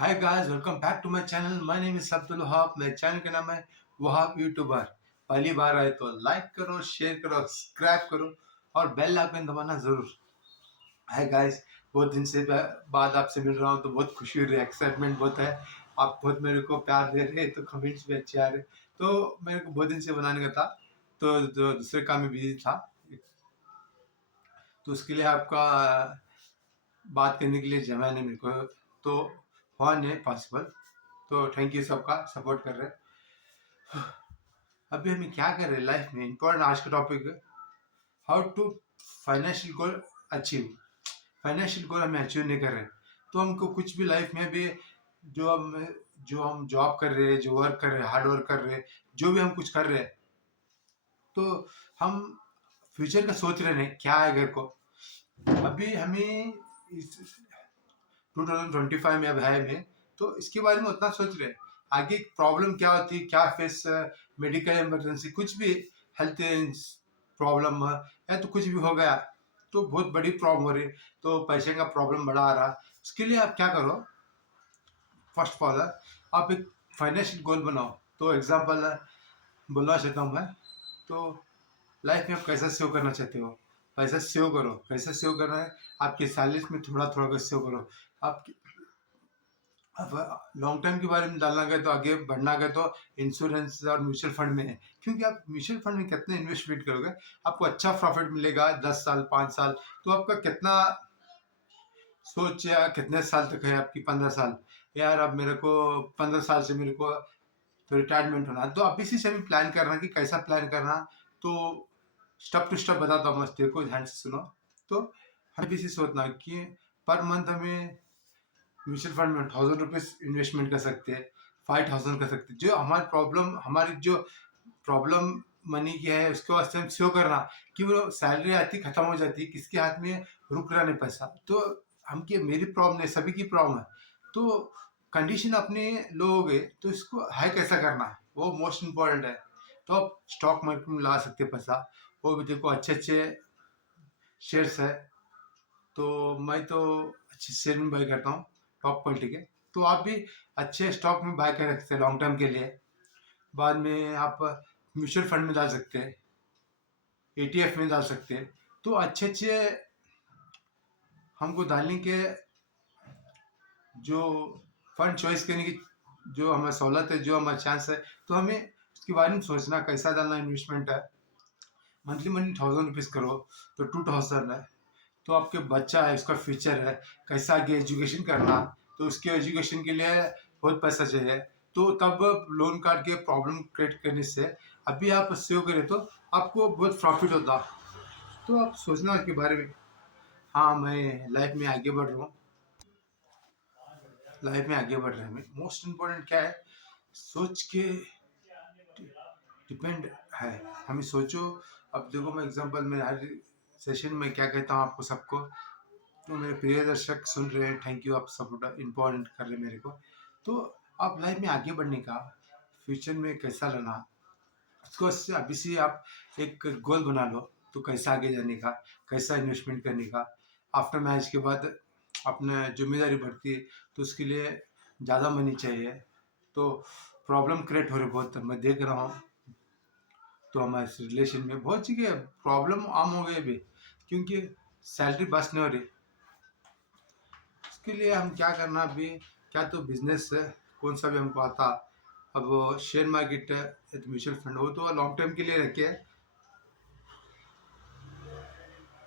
Hi guys, welcome back to my channel. My name is Abdul Wahab. मेरे channel का नाम है वहाब यूट्यूबर। पहली बार आए तो लाइक करो, शेयर करो, सब्सक्राइब करो और बेल आइकन दबाना जरूर। हाय गाइस, बहुत दिन से बाद आपसे मिल रहा हूँ तो बहुत खुशी हो रही है, एक्साइटमेंट बहुत है। आप बहुत मेरे को प्यार दे रहे हैं तो कमेंट्स भी अच्छे आ रहे। तो मेरे को बहुत दिन से बनाने का था, तो जो दूसरे काम में बिजी था, तो उसके लिए आपका बात करने के लिए जमा नहीं मेरे को, तो हुआ नहीं पॉसिबल। तो थैंक यू सबका सपोर्ट कर रहे हैं। अभी हम क्या कर रहे हैं लाइफ में, इम्पोर्टेंट आज का टॉपिक है how to financial goal achieve. Financial goal हमें अचीव नहीं कर रहे, तो हमको कुछ भी लाइफ में भी जो हम जो हम जॉब कर रहे हैं, जो वर्क कर रहे हैं, हार्ड वर्क कर रहे हैं, जो भी हम कुछ कर रहे हैं, तो हम फ्यूचर का सोच रहे हैं क्या है घर को। अभी हमें इस 2025 में अब है में, तो इसके बारे में उतना सोच रहे हैं आगे प्रॉब्लम क्या होती है, क्या फेस, मेडिकल इमरजेंसी, कुछ भी हेल्थ प्रॉब्लम है तो कुछ भी हो गया तो बहुत बड़ी प्रॉब्लम हो रही, तो पैसे का प्रॉब्लम बड़ा आ रहा। उसके लिए आप क्या करो, फर्स्ट ऑफ ऑल आप एक फाइनेंशियल गोल बनाओ। तो एग्जांपल बोलना चाहता हूँ मैं, तो लाइफ में आप कैसा सेव करना चाहते हो, पैसा सेव करो। कैसे सेव करना है, आपके सैलरी में थोड़ा थोड़ा कर सेव करो। आप अब लॉन्ग टर्म के बारे में डालना गया तो आगे बढ़ना गया तो इंश्योरेंस और म्यूचुअल फंड में है, क्योंकि आप म्यूचुअल फंड में कितने इन्वेस्टमेंट करोगे आपको अच्छा प्रॉफिट मिलेगा 10 साल 5 साल। तो आपका कितना सोच या कितने साल तक है आपकी, 15 साल। यार अब मेरे को 15 साल से मेरे को तो रिटायरमेंट होना है, तो आप इसी से भी प्लान करना कि कैसा प्लान करना। तो स्टेप टू स्टेप बताता हूँ, मस्त देखो ध्यान से सुनो। तो हमें भी इसी सोचना है कि पर मंथ हमें म्यूचुअल फंड में 1000 रुपीज इन्वेस्टमेंट कर सकते हैं, 5000 कर सकते हैं। जो हमारी प्रॉब्लम, हमारी जो प्रॉब्लम मनी की है उसके वास्ते हम सेव करना, कि वो सैलरी आती खत्म हो जाती है, किसके हाथ में रुक रहा नहीं पैसा। तो हम की मेरी प्रॉब्लम नहीं, सभी की प्रॉब्लम है। तो कंडीशन अपने लोगे तो इसको हाई कैसा करना है वो मोस्ट इम्पोर्टेंट है। तो आप स्टॉक मार्केट में ला सकते हैं पैसा, वो भी देखो अच्छे अच्छे शेयर्स है। तो मैं तो अच्छे शेयर में बाई करता हूँ, टॉप क्वालिटी के। तो आप भी अच्छे स्टॉक में बाय कर सकते हैं लॉन्ग टर्म के लिए। बाद में आप म्यूचुअल फंड में डाल सकते हैं, ETF में डाल सकते हैं। तो अच्छे अच्छे हमको डालने के जो फंड चॉइस करने की जो हमारी सहूलत है, जो हमारा चांस है, तो हमें उसके बारे में सोचना कैसा डालना इन्वेस्टमेंट है। मंथली मंथली 1000 रुपीज़ करो तो 2000 है। तो आपके बच्चा है, उसका फ्यूचर है, कैसा आगे एजुकेशन करना, तो उसके एजुकेशन के लिए बहुत पैसा चाहिए। तो तब लोन कार्ड के प्रॉब्लम क्रिएट करने से अभी आप सेव करें तो आपको बहुत प्रॉफिट होता। तो आप सोचना के बारे में। हाँ, मैं लाइफ में आगे बढ़ रहा हूँ, लाइफ में आगे बढ़ रहे हैं। मोस्ट इम्पोर्टेंट क्या है, सोच के डिपेंड है, हमें सोचो। अब देखो मैं एग्जांपल में हर सेशन में क्या कहता हूँ आपको सबको, तो मेरे प्रिय दर्शक सुन रहे हैं, थैंक यू, आप सपोर्ट इम्पोर्टेंट कर रहे हैं मेरे को। तो आप लाइफ में आगे बढ़ने का, फ्यूचर में कैसा रहना, उसको अभी से आप एक गोल बना लो। तो कैसा आगे जाने का, कैसा इन्वेस्टमेंट करने का। आफ्टर मैरिज के बाद अपना जिम्मेदारी बढ़ती है, तो उसके लिए ज़्यादा मनी चाहिए। तो प्रॉब्लम क्रिएट हो रही बहुत, मैं देख रहा हूँ। तो हमारे रिलेशन में बहुत जगह प्रॉब्लम आम हो गई अभी, क्योंकि सैलरी बस नहीं हो रही। उसके लिए हम क्या करना अभी, क्या तो बिजनेस है, कौन सा भी हमको आता। अब शेयर मार्केट है या तो म्यूचुअल फंड हो, तो लॉन्ग टर्म के लिए रखे।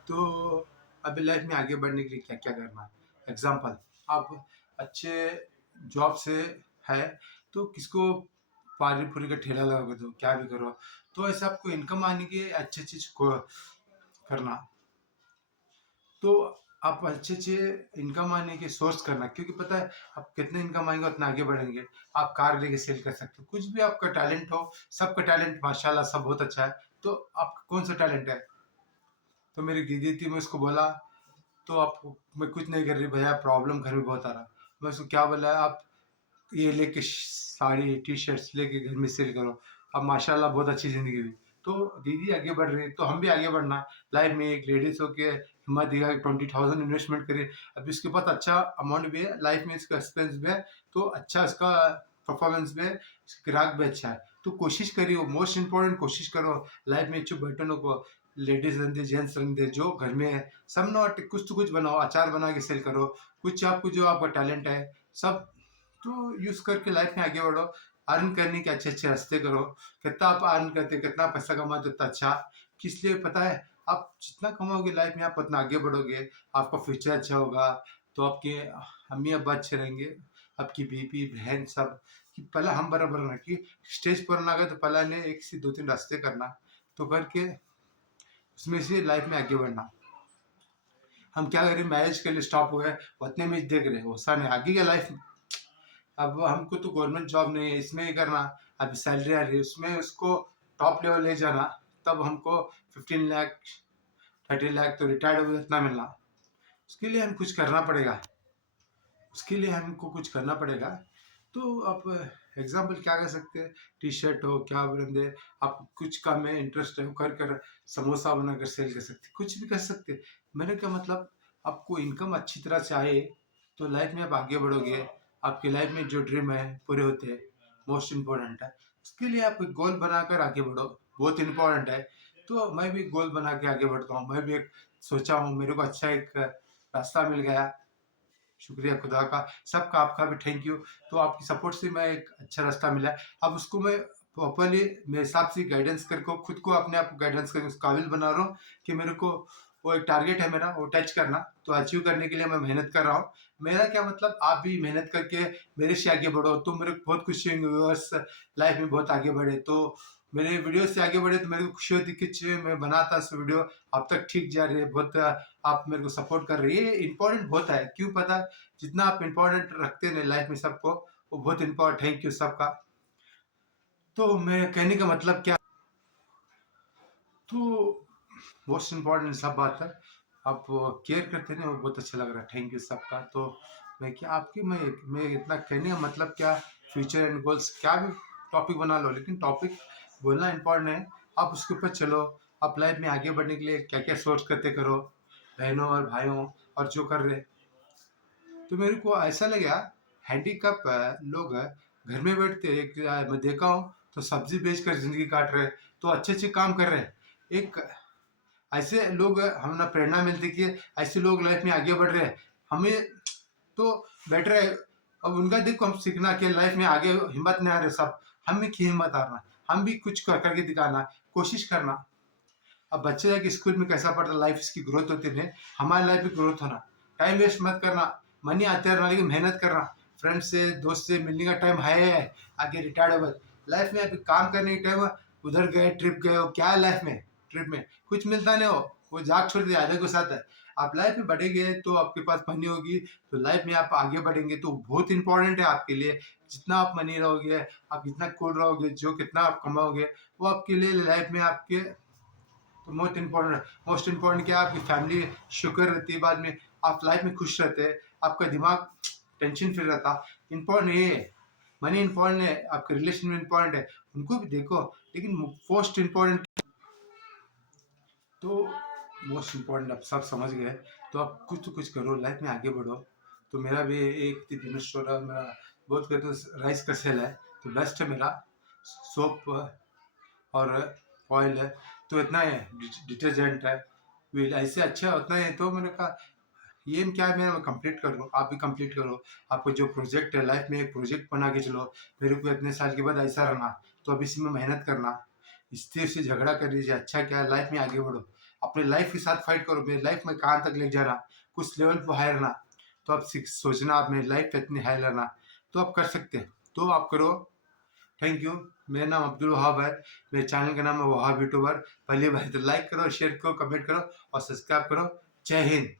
तो अभी लाइफ में आगे बढ़ने के लिए क्या क्या करना है, एग्जाम्पल आप अच्छे जॉब से है, तो किसको पानी पूरी का ठेला लगाओगे तो क्या भी करो। तो ऐसे आपको इनकम आने की अच्छी चीज को करना। तो आप अच्छे अच्छे इनकम आने के सोर्स करना, क्योंकि पता है आप कितने इनकम आएंगे उतना आगे बढ़ेंगे। आप कार लेके सेल कर सकते हो, कुछ भी आपका टैलेंट हो। सबका टैलेंट माशाल्लाह सब बहुत अच्छा है। तो आपका कौन सा टैलेंट है। तो मेरी दीदी थी, मैं उसको बोला, तो आप, मैं कुछ नहीं कर रही भैया, प्रॉब्लम घर में बहुत आ रहा। मैं उसको क्या बोला, आप ये लेके साड़ी टी शर्ट्स लेके घर में सेल करो। अब माशाल्लाह बहुत अच्छी ज़िंदगी हुई। तो दीदी आगे बढ़ रही है तो हम भी आगे बढ़ना। लाइफ में एक लेडीज होके हिम्मत दिखा के 20,000 इन्वेस्टमेंट करे, अभी उसके पास अच्छा अमाउंट भी है, लाइफ में इसका एक्सपेंस भी है, तो अच्छा इसका परफॉर्मेंस भी है, ग्राहक भी अच्छा है। तो कोशिश करिए, मोस्ट इम्पोर्टेंट कोशिश करो लाइफ में जो बटनों को लेडीज रहते जेंट्स रहते जो घर में है सब ना कुछ तो कुछ बनाओ, अचार बना के सेल करो, कुछ आपको जो आपका टैलेंट है सब तो यूज करके लाइफ में आगे बढ़ो, अर्न करने के अच्छे अच्छे रास्ते करो। कितना आप अर्न करते कितना पैसा कमाते उतना अच्छा, किस लिए पता है, आप जितना कमाओगे लाइफ में आप उतना आगे बढ़ोगे, आपका फ्यूचर अच्छा होगा, तो आपके अम्मी अब्बा अच्छे रहेंगे, आपकी बीबी बहन सब, कि पहले हम बराबर ना कि स्टेज पर ना गए तो पहले ने एक से दो तीन रास्ते करना, तो करके उसमें से लाइफ में आगे बढ़ना। हम क्या करें, मैरिज के लिए स्टॉप हो गए, उतने में ही देख रहे हो सा नहीं आगे का लाइफ। अब हमको तो गवर्नमेंट जॉब नहीं है इसमें ही करना, अब सैलरी आ रही है उसमें उसको टॉप लेवल ले जाना, तब हमको 15 लाख 30 लाख तो रिटायर्ड हो इतना मिलना, उसके लिए हम कुछ करना पड़ेगा, उसके लिए हमको कुछ करना पड़ेगा। तो आप एग्जाम्पल क्या कर सकते हैं, टी शर्ट हो क्या बंदे, आप कुछ काम में इंटरेस्ट है कर कर समोसा बनाकर सेल कर सकते, कुछ भी कर सकते। मैंने क्या मतलब, आपको इनकम अच्छी तरह से आए तो लाइफ में आप आगे बढ़ोगे, आपकी लाइफ में जो ड्रीम है पूरे होते हैं, मोस्ट इम्पोर्टेंट है। उसके लिए आप एक गोल बनाकर आगे बढ़ो, बहुत इम्पोर्टेंट है। तो मैं भी गोल बना के आगे बढ़ता हूँ, मैं भी एक सोचा हूँ, मेरे को अच्छा एक रास्ता मिल गया, शुक्रिया खुदा का, सबका आपका भी थैंक यू। तो आपकी सपोर्ट से मैं एक अच्छा रास्ता मिला है, अब उसको मैं प्रॉपरली मेरे हिसाब से गाइडेंस करके खुद को अपने आप को गाइडेंस करके उस काबिल बना रहा हूँ कि मेरे को वो एक टारगेट है मेरा वो टच करना, तो अचीव करने के लिए मैं मेहनत कर रहा हूँ। मेरा क्या मतलब, आप भी मेहनत करके मेरे से आगे बढ़ो तो मेरे को बहुत खुशी होगी, व्यूअर्स लाइफ में बहुत आगे बढ़े, तो मेरे वीडियो से आगे बढ़े तो मेरे को खुशी होती कि मैं बनाता इस वीडियो अब तक ठीक जा रही है, बहुत आप मेरे को सपोर्ट कर रही है, इंपॉर्टेंट बहुत है, क्यों पता है, जितना आप इम्पोर्टेंट रखते हैं लाइफ में सबको, वो बहुत इम्पोर्टेंट, थैंक यू सबका। तो मैं कहने का मतलब क्या, तो मोस्ट इम्पोर्टेंट सब बात है, आप केयर करते हैं वो बहुत अच्छा लग रहा है, थैंक यू सबका। तो मैं क्या आपकी मैं इतना कहने का मतलब क्या, फ्यूचर एंड गोल्स क्या भी टॉपिक बना लो, लेकिन टॉपिक बोलना इम्पोर्टेंट है, आप उसके ऊपर चलो, आप लाइफ में आगे बढ़ने के लिए क्या क्या सोच करते करो, बहनों और भाइयों और जो कर रहे। तो मेरे को ऐसा लगा, हैंडीकैप लोग घर में बैठते एक मैं देखा हूँ तो सब्जी बेचकर जिंदगी काट रहे, तो अच्छे अच्छे काम कर रहे हैं, एक ऐसे लोग हम ना प्रेरणा मिलती कि ऐसे लोग लाइफ में आगे बढ़ रहे हैं, हमें तो बेटर है। अब उनका देखो हम सीखना कि लाइफ में आगे हिम्मत नहीं आ रहे सब, हम भी की हिम्मत आना, हम भी कुछ करके दिखाना, कोशिश करना। अब बच्चे जाके स्कूल में कैसा पढ़ता, लाइफ इसकी ग्रोथ होती है, हमारी लाइफ भी ग्रोथ होना, टाइम वेस्ट मत करना, मनी आते रहना लेकिन मेहनत करना, फ्रेंड से दोस्त से मिलने का टाइम है, आगे रिटायर्ड हो लाइफ में अभी काम करने के टाइम उधर गए ट्रिप गए हो, क्या है लाइफ में, ट्रिप में कुछ मिलता नहीं हो, वो जाग छोड़ दिया अलग के साथ है। आप लाइफ में बढ़ेंगे तो आपके पास मनी होगी, तो लाइफ में आप आगे बढ़ेंगे, तो बहुत इंपॉर्टेंट है आपके लिए, जितना आप मनी रहोगे, आप जितना कूल रहोगे, जो कितना आप कमाओगे, वो आपके लिए लाइफ में आपके, तो मोस्ट इम्पोर्टेंट क्या है, आपकी फैमिली शुक्र रहती है, बाद में आप लाइफ में खुश रहते हैं, आपका दिमाग टेंशन फ्री रहता, इम्पोर्टेंट ये है, मनी इम्पोर्टेंट है, आपके रिलेशन में इम्पोर्टेंट है, उनको भी देखो, लेकिन मोस्ट इम्पोर्टेंट, तो मोस्ट इम्पोर्टेंट आप सब समझ गए, तो आप कुछ तो कुछ करो लाइफ में आगे बढ़ो। तो मेरा भी एक बिजनेस स्टोर है मेरा, बहुत कहते हैं राइस का सेल है, तो बेस्ट है मेरा, सोप और ऑयल है, तो इतना है, डिटर्जेंट है, व्हील ऐसे अच्छा है, उतना है, तो मैंने कहा ये क्या है, मैं कंप्लीट कर लूँ, आप भी कंप्लीट करो, आपको जो प्रोजेक्ट है लाइफ में एक प्रोजेक्ट बना के चलो, मेरे को इतने साल के बाद ऐसा रहना, तो अब इसी में मेहनत करना, स्थिर से झगड़ा कर दीजिए, अच्छा क्या है लाइफ में आगे बढ़ो, अपने लाइफ के साथ फाइट करो, मेरी लाइफ में कहाँ तक ले जा रहा, कुछ लेवल पर हाई रहना, तो आप सोचना आप मेरी लाइफ पे इतनी हाई रहना, तो आप कर सकते हैं, तो आप करो। Thank you. मेरा नाम अब्दुल वहाब है, मेरे चैनल का नाम है वहाब यूट्यूबर। पहली बात तो लाइक करो, शेयर करो, कमेंट करो और सब्सक्राइब करो। जय हिंद।